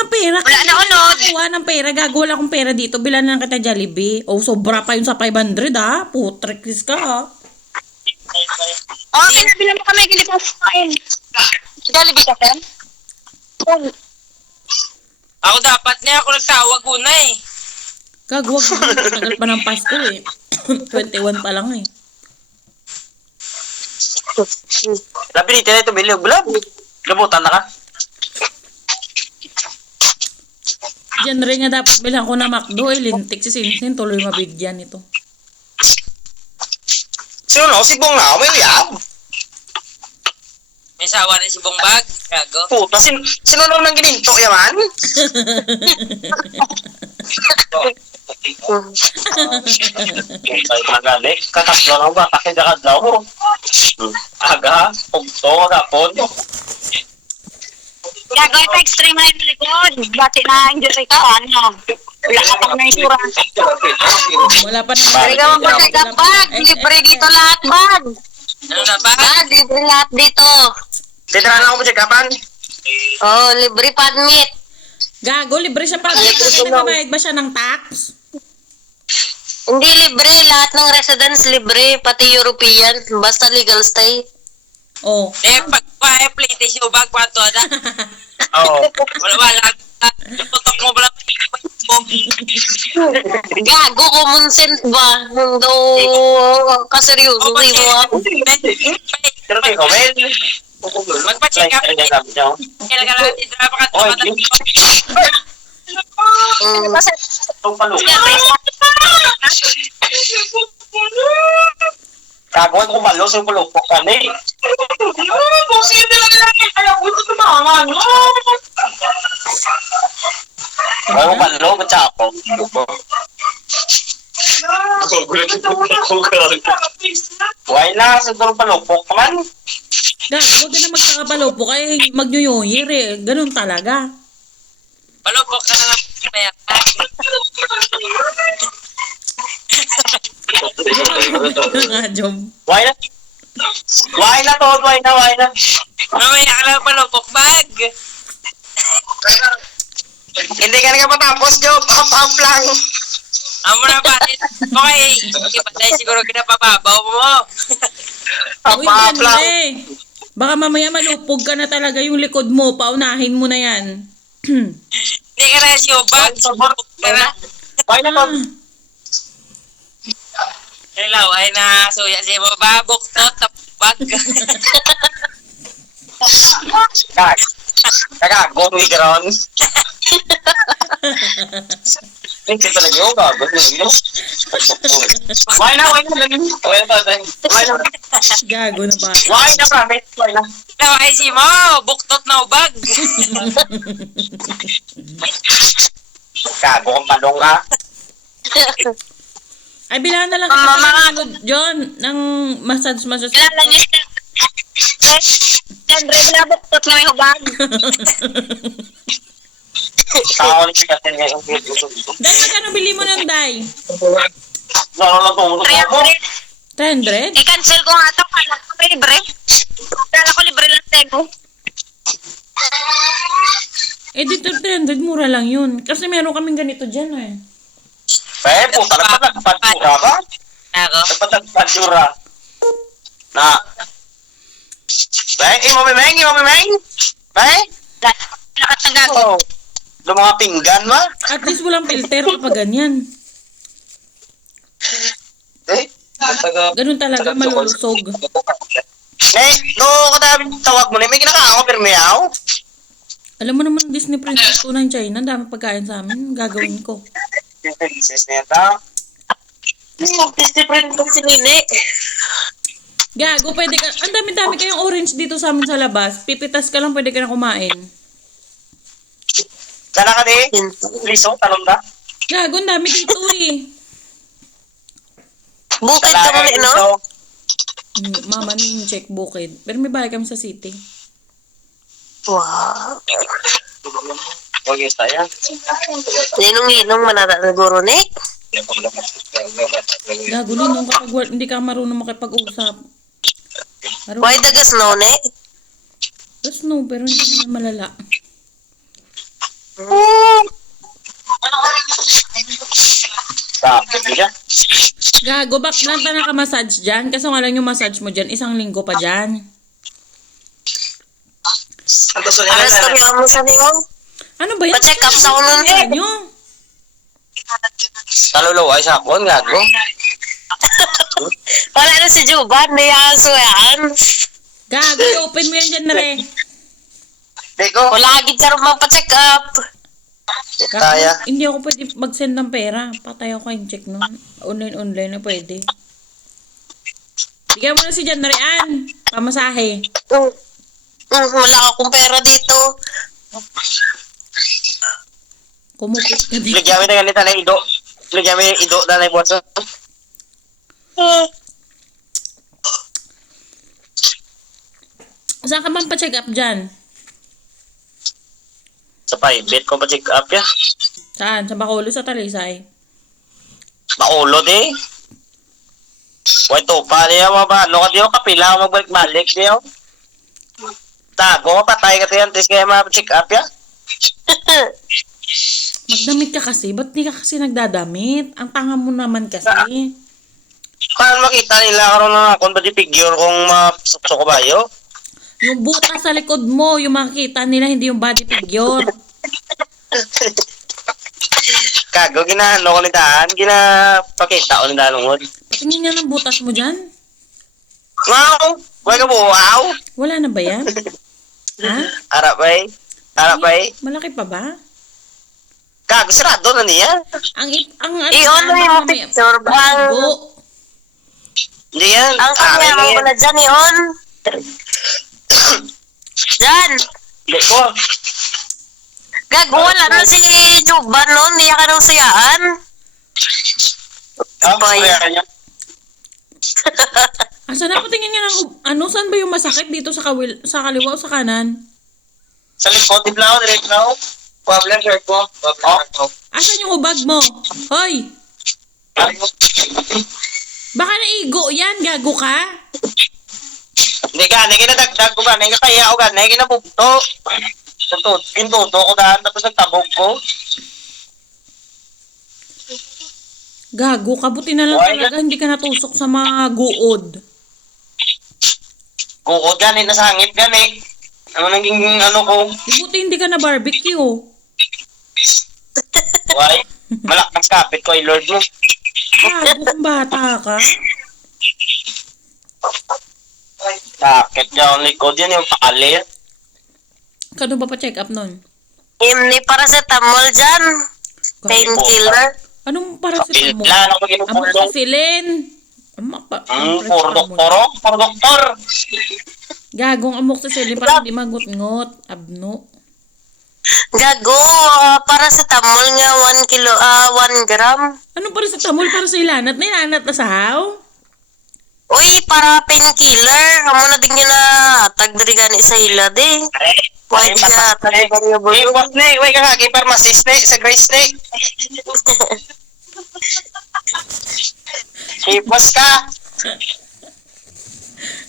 nga pera. Wala na unod. Kuha ng pera. Gago, wala akong pera dito. Bilan na lang kita Jollibee. Oh, sobra pa yun sa 500 ha. Putrikis ka ha. Oh, pinabilan mo kami. Gilipas kain. Jollibee ka, Ken? Ako dapat niya, ako nagtawag una eh. Gago, wag mo. Tagal pa ng Pasko eh. 21 pa lang eh. Labi ni Tina ito, bilog. Gabutan na ka. Diyan rin nga dapat bilang ko na McDo eh. Lintik si Sinsin. Tuloy mabigyan ito. Sino si Bong na? May uyab. May sawa na si Bongbag. Gago. Puta, sino nang gininto yaman? Ay, magali. Katatlo lang ba? Kasi kakadlaw. Aga, pugto, agapon. Gagawin pa extreme na yung likod. Bati na injury ka, ano? Wala ka pang na-insurance. Wala pa na. Ligaw mo pa sa bag. Libre dito lahat, bag. Ano na ba? Bag, libre lahat dito. Titira na ako mo check-upan. Oh, libre pa admit. Gago, libre siya pa. Nagbabayad ba siya ng tax? Hindi libre, lahat ng residents libre, pati European, basta legal stay. Oh. Pag plate si Ubag, pato na. Oo. Wala. Tutok mo ba lang? Gago, common sense ba? Hindi kaseryoso mo ako. Pero kay Owen. Magpa-check up. Kailan ka lang, hindi na makatawa. Itong palunok. Kagawan ko malo sa palupok ka na eh. Ako malo, matsako. Why na, sa itong palupok ka man? Gago, huwag ka na magkakapalopo. Kaya mag-New Year eh. Ganun talaga. Palupok ka na lang. Nga, Jom. Why na? Why na, Todd? Why na? Mamaya ka lang palupok, Bag. Hindi ka na matapos, Joe. Pump lang. Amo na ba? Okay. Iba tayo siguro kinapababaw mo. Uy, Pump yan lang. eh. Baka mamaya malupog ka na talaga yung likod mo. Paunahin mo na yan. Hindi ka na si Ubag. Palupok ka na. Why na, Todd? Hello, ay na suya si mo ba? Buktot, tapag. Kagago, ni Gron. Hindi talaga yung gago. Why na? Gago na ba? Why na, promise? Why na? Hello, ay si mo. Buktot na Ubag. Gago kong palong ka. Ay, bilangan na lang kita ano, John, ng massage. Ilan lang yun. Siyempre, binabuktot na may hubag. Tao ni Pikatin ngayon. Dahil magkano bili mo ng Day? Nakakatulog ako. 300? I-cancel ko nga ito. Kala ko may libre. Kala ko libre lang tego. Eh, dito 300, mura lang yun. Kasi meron kaming ganito dyan eh. Puta, nagpatagpadura ba? Ako. Nagpatagpadura. Na. Imamimeng? Bay? Lakat ng gago. Oh. Yung mga pinggan, ma? At least walang filter kapag ganyan. Ganun talaga, malulusog. No, katabi tawag mo na. May kinakaako, pero meow. Alam mo naman, Disney Princess 2 ng China, dami pagkain sa amin, gagawin ko. Princess neta. Disney print ko si Nini. Gago, pwede ka, ang dami-dami kayong orange dito sa amin sa labas. Pipitas ka lang, pwede ka na kumain. Sana ka di? Liso, talong na. Gago, ang dami dito eh. Bukid ka muna, no? Mama ni check bukid. Pero may bahay kami sa city. Wow. Okay, saya. Ninong-ninong manata na guro ni. Gago, linong kapag hindi ka marunong makipag-usap. Why the gas no, ne? Tapos no, pero hindi naman malala. Sakit siya. Gago, bak lang pa naka-massage dyan. Kaso nga lang yung massage mo dyan, 1 linggo pa dyan. Ang gusto niya Aras kami mo sa niyo. Ano ba yan? Pa-check up sa ulo niya. Nyo? Taluluway sa akon, gago. Wala na si Juban, niyaso yan. Gago, open mo yan dyan na rin. Deko. Wala agad ka rin magpa-check up. Gago, Kaya. hindi ako pwede mag-send ng pera. Patay ako kayong check nun. Online na pwede. Bigyan mo na si Jan na rin. Pamasahe. Wala akong pera dito. Kumupit ka din. Ligyan mo na ganito na ido. Ligyan mo yung ido na na ibuwaso. Saan ka bang pa-check up dyan? Sa private ko pa check up ya. Saan? Sa Bacolod, sa Talisay? Maulod eh. Wait to pa niya mga ba? Ano ka diyo? Kapila ako magbalik-balik diyo. Tago, patay ka diyan. Tis kaya ma-check up ya. Magdamit ka kasi. Ba't di ka kasi nagdadamit? Ang tanga mo naman kasi. Paano makita nila karon na kung ba di figure kung masukso ko ba yo? Yung butas sa likod mo, yung makikita nila, hindi yung body figure. Kago, ginaano ko ni daan. Ginapakita ko ni daan lungod. Patingin niya ng butas mo dyan. Wow! Huwag ka buwaw! Wala na ba yan? Ha? Harap ba eh? Harap ba eh? Malaki pa ba? Kago, sarado na niya. Ang I-on mo yung picture ba? Gago. Hindi yan. Ang kanya mo pala dyan, i-on. Dyan. Hindi ko. Gago, wala na si Juban noon. Niya ka nang siyaan. Boy. Niya. Asa na patingin niya ng saan ba yung masakit dito sa kaliwa o sa kanan? Sa likod, di plao, direct plao. Problem, sir ko. Asan yung ubag mo? Hoy! Baka naigo yan, gago ka? Hindi ka, naginadagdag ko ka, nagkakaya ko ka, naginabugto. Pintuto ko daan, tapos nagtabog ko. Gago ka, buti na lang Why? talaga hindi ka natusok sa mga guod. Kukot gani, nasangit gani. Ano naging ano ko? Buti hindi ka na barbecue. Why? Malakas kapit ko, Lord mo. Gago kung bata ka. Sakit niya ang likod yan, yung pakalit. Kano ba pa-check up nun? Imni paracetamol dyan. Painkiller. Anong paracetamol? Pila na ko ginupulong. Amoxicillin. Puro doktor. Gagong amoxicillin para hindi magut-ngot. Abno. Gago, paracetamol nga 1 gram. Anong paracetamol para sa ilanat? May ilanat na sahaw? Uy, para painkiller. Amo na din yun na tagdari gani sa hilad eh. Why di ka tagdari gani yung Hey, bulong? boss ne, wait ka kay pharmacist ne, sa Grace ne. Hey, boss ka.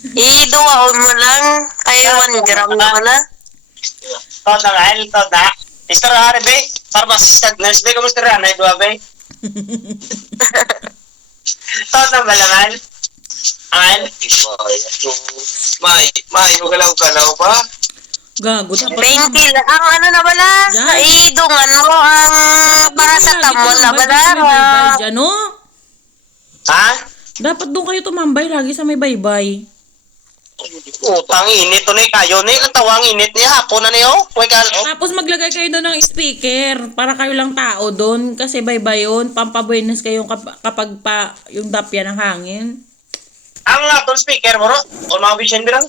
Iduwaon mo lang. Kayo 1 gram na wala. To na. Mr. Harbe, pharmacist at nurse be, kumusta rin? Ay, duwa be? To na malaman. An? May, galaw ba? Gago. Dapat Painkiller. Ang ano na wala? Yan. Idungan mo ang paracetamol na wala. Baybay dyan, no? Ha? Dapat doon kayo tumambay lagi sa may baybay. Utang init to na kayo ni, ang tawang init niya, hapon na niyo. Huwag ka, Tapos maglagay kayo doon ng speaker para kayo lang tao doon kasi baybay yun. Pampabuenas kayo kapag pa yung dapya ng hangin. ang atong speaker mo, o mga vision birang.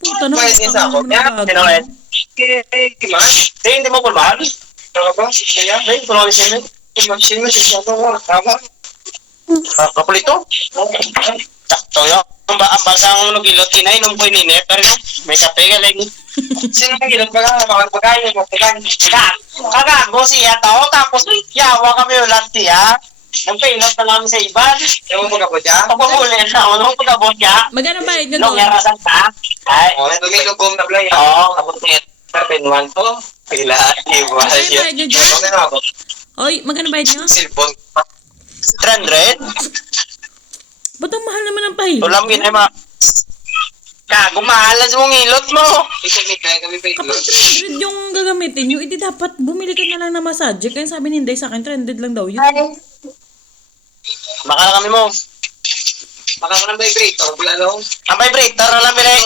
Puta na. May isa ako. Kaya, tinoen. Hindi mo pulmahan. Ano ba? Kaya, pulmahan siya rin. Pulmahan siya rin. Tama. Kapulito? Sakto yun. Ang basang nagilot kinay nung po ininit. Pero may kape ka lang. Sino ang gilot ba ka? Magpagkain mo. Kagago siya tao. Tapos yawa kami ulat siya. Nagpainot na namin sa iba. Ewan mo ka po siya? Pagpapulit na. Ano po ka po siya? Magkano ba yun Nung doon? yarasan ka? Ay. Tumilo bong na play. Oo, kapot niya. Pinuan ko. Pila. Iba. Magkano ba yun dyan? Oy, magkano ba yun nyo? Silpon. 300? Ba't ang mahal naman ng pahilot? Tulam yun ay Gago, mahalas mong ilot mo. Kapag 300 yung gagamitin nyo, edi dapat bumili ka na lang na massage. Kaya sabi ni Inday sa akin, 300 lang daw yun. Baka na kami mo. Baka ko ng vibrator, wala lang. Ang vibrator na lang pinay.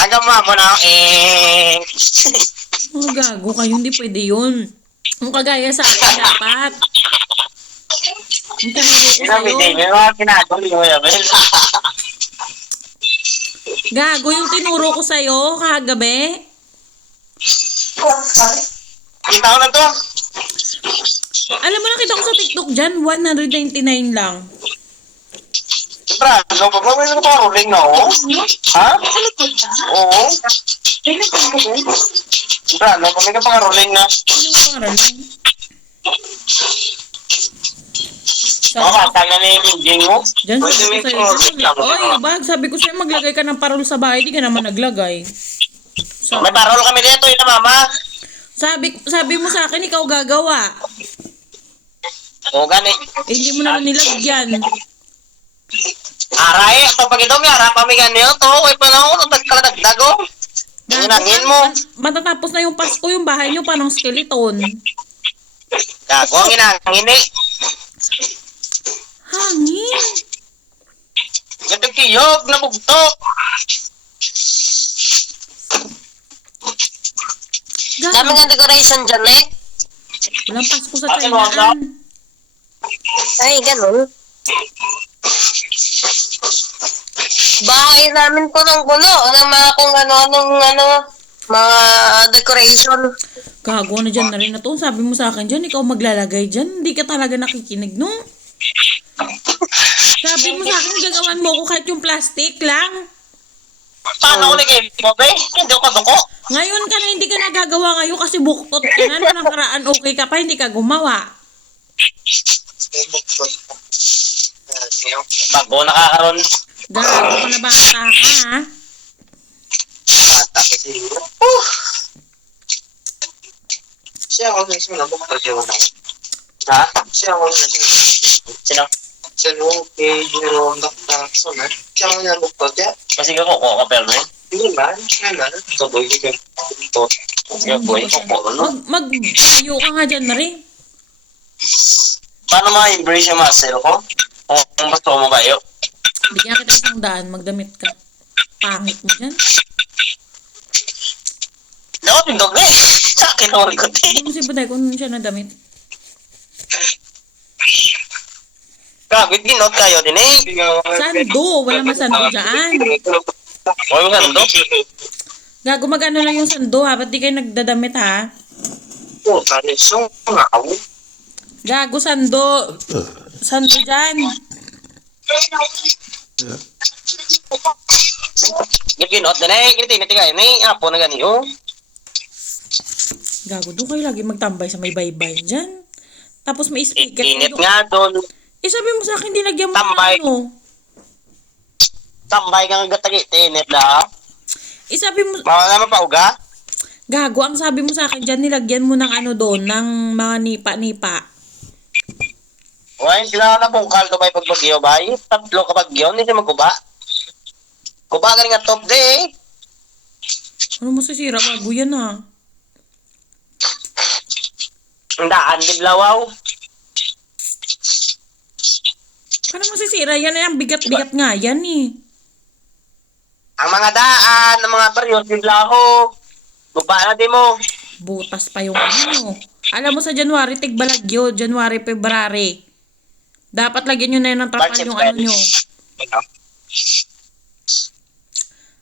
Hanggang mo na. Oh, gago kayo, hindi pwede yun. Kung kagaya sa akin, dapat. Ang tanong ko Sinabi sa'yo. din, may mga pinagawin mo yan. Gago yung tinuro ko sa'yo kagabi. Kita ko na to. Alam mo, nakita ko sa TikTok dyan, 199 lang. Sobra, ano pa ba? May nagparuling na ako? Ha? Oo. Sobra, ano pa? May nagparuling na. Yung pangalan lang. Mama, tanga na yung lingding mo. Diyan Pwede sabi may ko sa'yo, paruling na. oy, bag, sabi ko sa'yo, maglagay ka ng parol sa bahay, di ka naman naglagay. May parol kami dito, yun na mama. Sabi mo sa akin, ikaw gagawa. O, gani. Eh, hindi mo naman nilagyan. Aray, ito pag ito, may harap kami ganyan. Ito, wait pa na ako, nagkaladagdago. Hinangin mo. Matatapos na yung Pasko, yung bahay nyo, panang skeleton. Gago, ang hinangin eh. Hangin. Gandang kiyog, nabugto. Dami nga decoration dyan eh. Walang Pasko sa Ate, mga Chinaan. Ay, ganun. Bahay namin punong-puno ng mga kung ano, mga decoration. Gago na dyan na rin na to. Sabi mo sa akin dyan, ikaw maglalagay dyan. Hindi ka talaga nakikinig, no? Sabi mo sa akin, gagawan mo ko kahit yung plastic lang. Paano ko nag-game mo, be? Hindi ako kaduko. Ngayon ka na hindi ka nagagawa ngayon kasi buktot ka na. Nung nakaraan okay ka pa, hindi ka gumawa. Bago nakakaroon. Gago ka na bata ka, ha? Bata kasi. Siya ako mismo na bukta siya ako. Ha? Siya ako mismo. Sino? Siya nung kay Jerome Dr. Sona. Siya ako na bukta siya. Kasi ako ko pero eh. Hindi ba? Siya na. Ito boy, hindi ka bukta. Kaya boy, ko no. Magtayo ka nga dyan na rin. Paano ma-embrace yung muscle ko? Kung gusto mo mabayo? Bigyan kita isang daan, magdamit ka. Pangit mo dyan. Daw, tindog eh. Sa akin ako likod eh. Hindi mo si Buday kung siya nadamit. Grabe, ginot kayo din eh. Sando! Wala masando dyan. Huwag mo gando. Gago, magano lang yung sando ha? Ba't di kayo nagdadamit ha? Oh, tanisong nga ako. Gago, sando. Sando dyan. Ginot din eh. Ginit kayo na eh. Apo na ganiyo. Gago, doon kayo lagi magtambay sa may baybay dyan. Tapos may speaker. Init nga doon. Eh, sabi mo sa akin, dilagyan mo Tambay. ng ano. Tambay kang gatagit eh. Init na. Eh, sabi mo, Mawala naman pa uga. gago, ang sabi mo sa akin dyan, nilagyan mo ng ano doon, ng mga nipa-nipa. Uy, sila na pong kaldo ba yung pagbagyo ba? Tatlo ka bagyo, hindi siya magkuba. Kuba ka rin nga top day eh. Ano mo sisira, bago yan ha? Ang daan, di blawaw. Ano mo sisira? Yan ay ang bigat-bigat nga yan eh. Ang mga daan, ang mga baryo, di blaho. Kuba na di mo. Butas pa yung ano. Alam mo sa January, tigbalagyo. January, February. Dapat lagyan nyo na yun ng trapal yung ano nyo.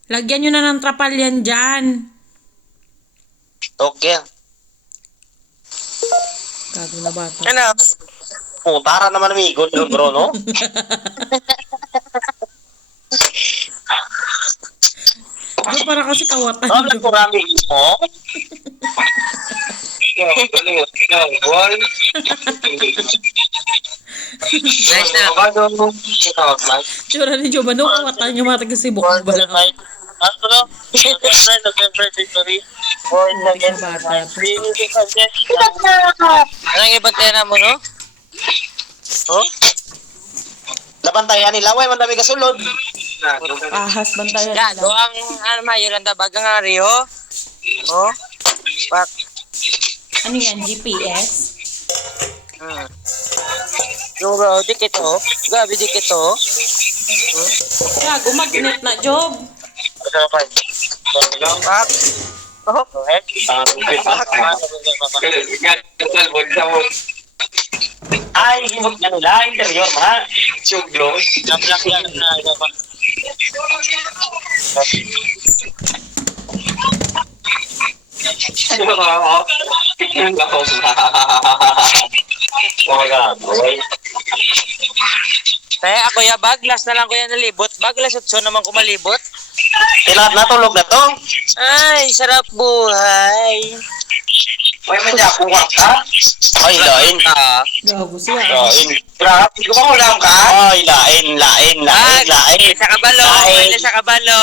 Lagyan nyo na ng trapal yan dyan. Okay. Gago na bata. Ano? Tara naman amigo yun bro, no? Ano para kasi kawatan Ano nyo. nagkurami mo? Boy. Nice na. Tsura ni Jobano, kawatan nyo mata kasi bukong ba lang. Ano no? November victory. Or November. Anong iba tena mo, no? Oh? Nabantayan nila, way, mandami kasulod. Ahas bantayan Gago nila. ang mayo lang dabaga nga Rio. Oh? Pak. Ano yan, GPS? Yung bro, dikit oh. Gabi dikit oh. Gago, magnet na, Job. Pak. Oh? Ay, himot na nila, interior, ma. Suglo. Jam lang yan na Oh my God, boy. Kaya ako ya baglas na lang ko yan nalibot. Baglas at so naman ko malibot. Lahat natulog na to. Ay, sarap buhay. May madya, kuha ka. Ay, lain. Gago siya. Lain. Grabe, di ko ba ulam ka? Ay, lain. Sa kabalo, Lain. sa kabalo.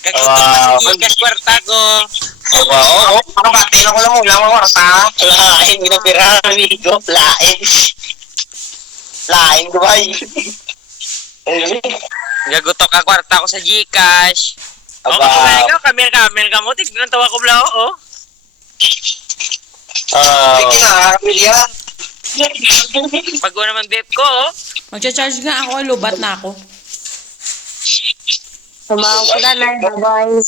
Kagutom na si Gigas kwarta ko. Oo, makabati lang ko lang ulam ang warta. Lain, ginapira, amigo. Lain, gabay. Gagutok ka kwarta ko sa Gcash. O, Aba. kapag ikaw, kamil ka mo. Tignan tawa ko bla, oh. Sige na, Amelia. Pag ko naman vape ko, oh. Magcha-charge nga ako, lubat na ako. Tumawag ko na, bye-bye.